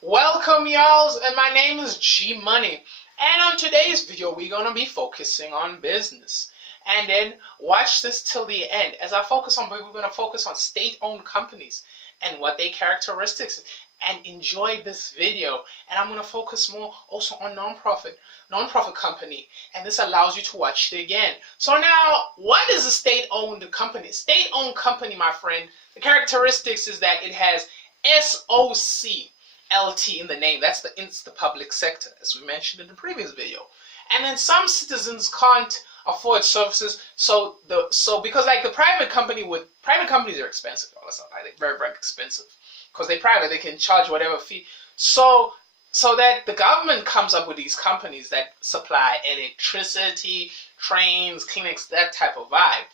Welcome y'all, and my name is G Money, and on today's video we're gonna be focusing on business. And then watch this till the end. As I focus on, we're gonna focus on state-owned companies and what their characteristics, and enjoy this video. And I'm gonna focus more also on non-profit company, and this allows you to watch it again. So now, what is a state-owned company? State-owned company, my friend, the characteristics is that it has SOC LT in the name. It's the public sector, as we mentioned in the previous video. And then some citizens can't afford services, so because like the private companies are expensive. They're very, very expensive because they're private. They can charge whatever fee. So that the government comes up with these companies that supply electricity, trains, clinics, that type of vibe.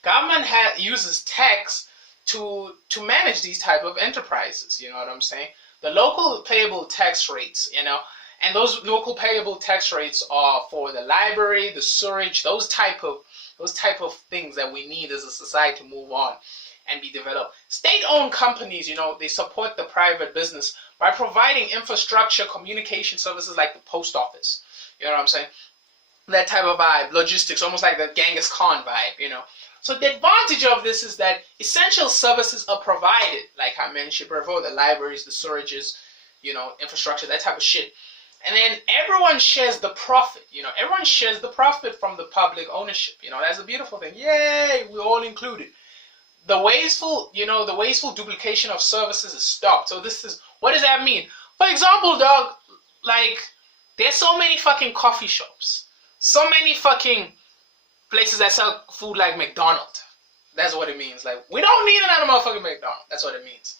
Government uses tax to manage these type of enterprises. You know what I'm saying? The local payable tax rates, and those local payable tax rates are for the library, the sewage, those type of things that we need as a society to move on and be developed. State-owned companies, they support the private business by providing infrastructure, communication services like the post office. You know what I'm saying? That type of vibe, logistics, almost like the Genghis Khan vibe, So the advantage of this is that essential services are provided, like I mentioned before, the libraries, the storages, infrastructure, that type of shit. And then everyone shares the profit, everyone shares the profit from the public ownership. That's a beautiful thing. Yay, we're all included. The wasteful duplication of services is stopped. So what does that mean? For example, dog, like, there's so many fucking coffee shops, so many fucking places that sell food like McDonald's. That's what it means. Like, we don't need another motherfucking McDonald's. That's what it means.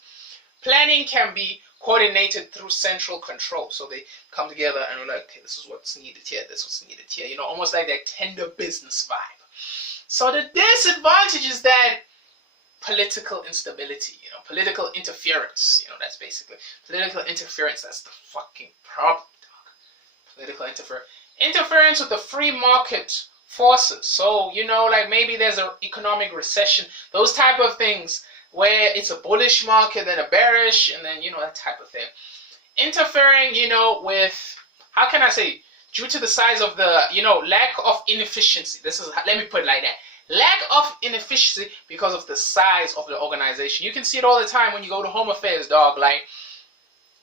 Planning can be coordinated through central control. So they come together and we're like, okay, this is what's needed here, this is what's needed here. Almost like that tender business vibe. So the disadvantage is that political instability, political interference. That's basically political interference. That's the fucking problem, dog. Political interference with the free market forces. So, like maybe there's an economic recession, those type of things where it's a bullish market and a bearish, and then, that type of thing. Interfering, with, how can I say, due to the size of the, lack of inefficiency. Let me put it like that. Lack of inefficiency because of the size of the organization. You can see it all the time when you go to Home Affairs, dog. Like,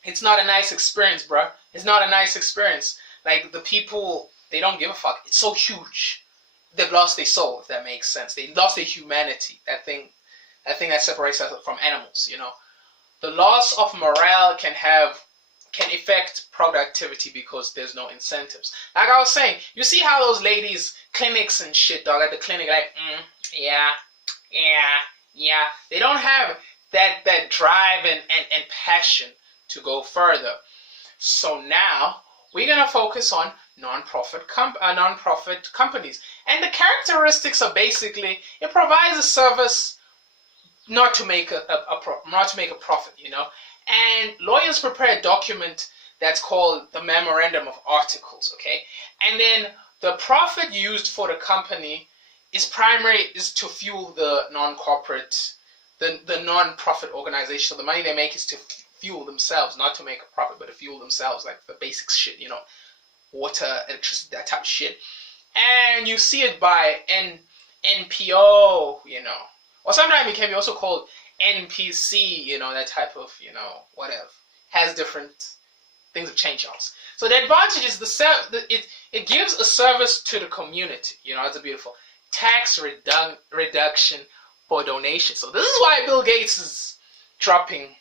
it's not a nice experience, bro. It's not a nice experience. Like, the people, they don't give a fuck. It's so huge. They've lost their soul, if that makes sense. They lost their humanity. That thing that separates us from animals, The loss of morale can affect productivity because there's no incentives. Like I was saying, you see how those ladies, clinics and shit, dog, at the clinic, like, yeah. They don't have that drive and passion to go further. So now we're gonna focus on non-profit companies, and the characteristics are basically it provides a service not to make a profit, and lawyers prepare a document that's called the Memorandum of Articles, okay, and then the profit used for the company is to fuel the non-profit organization. So the money they make is to fuel themselves, not to make a profit, but to fuel themselves, like the basic shit, water, electricity, that type of shit. And you see it by NPO, or sometimes it can be also called NPC, that type of, whatever. Has different things have changed also. So the advantage is it gives a service to the community. It's a beautiful tax reduction for donations. So this is why Bill Gates is dropping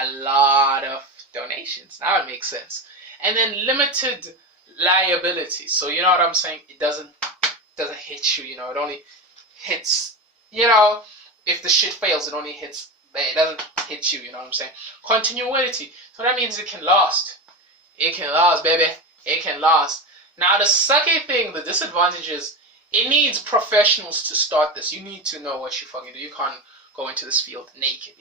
a lot of donations. Now it makes sense. And then limited liability. So you know what I'm saying? It doesn't hit you. It only hits. If the shit fails, it only hits there. It doesn't hit you. You know what I'm saying? Continuity. So that means it can last. It can last, baby. It can last. Now the sucky thing, the disadvantage is it needs professionals to start this. You need to know what you fucking do. You can't go into this field naked.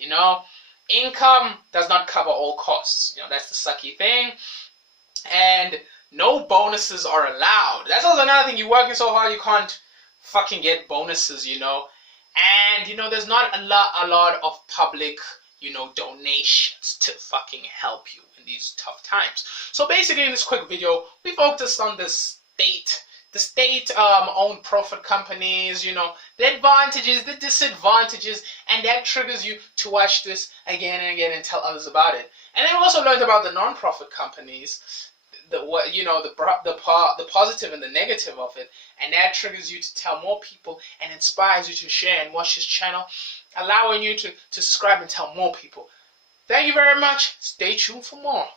Income does not cover all costs. That's the sucky thing. And no bonuses are allowed. That's also another thing. You're working so hard, you can't fucking get bonuses, And there's not a lot of public donations to fucking help you in these tough times. So basically, in this quick video, we focused on the state owned profit companies, the advantages, the disadvantages, and that triggers you to watch this again and again and tell others about it. And then we also learned about the non-profit companies, the positive and the negative of it, and that triggers you to tell more people and inspires you to share and watch this channel, allowing you to subscribe and tell more people. Thank you very much. Stay tuned for more.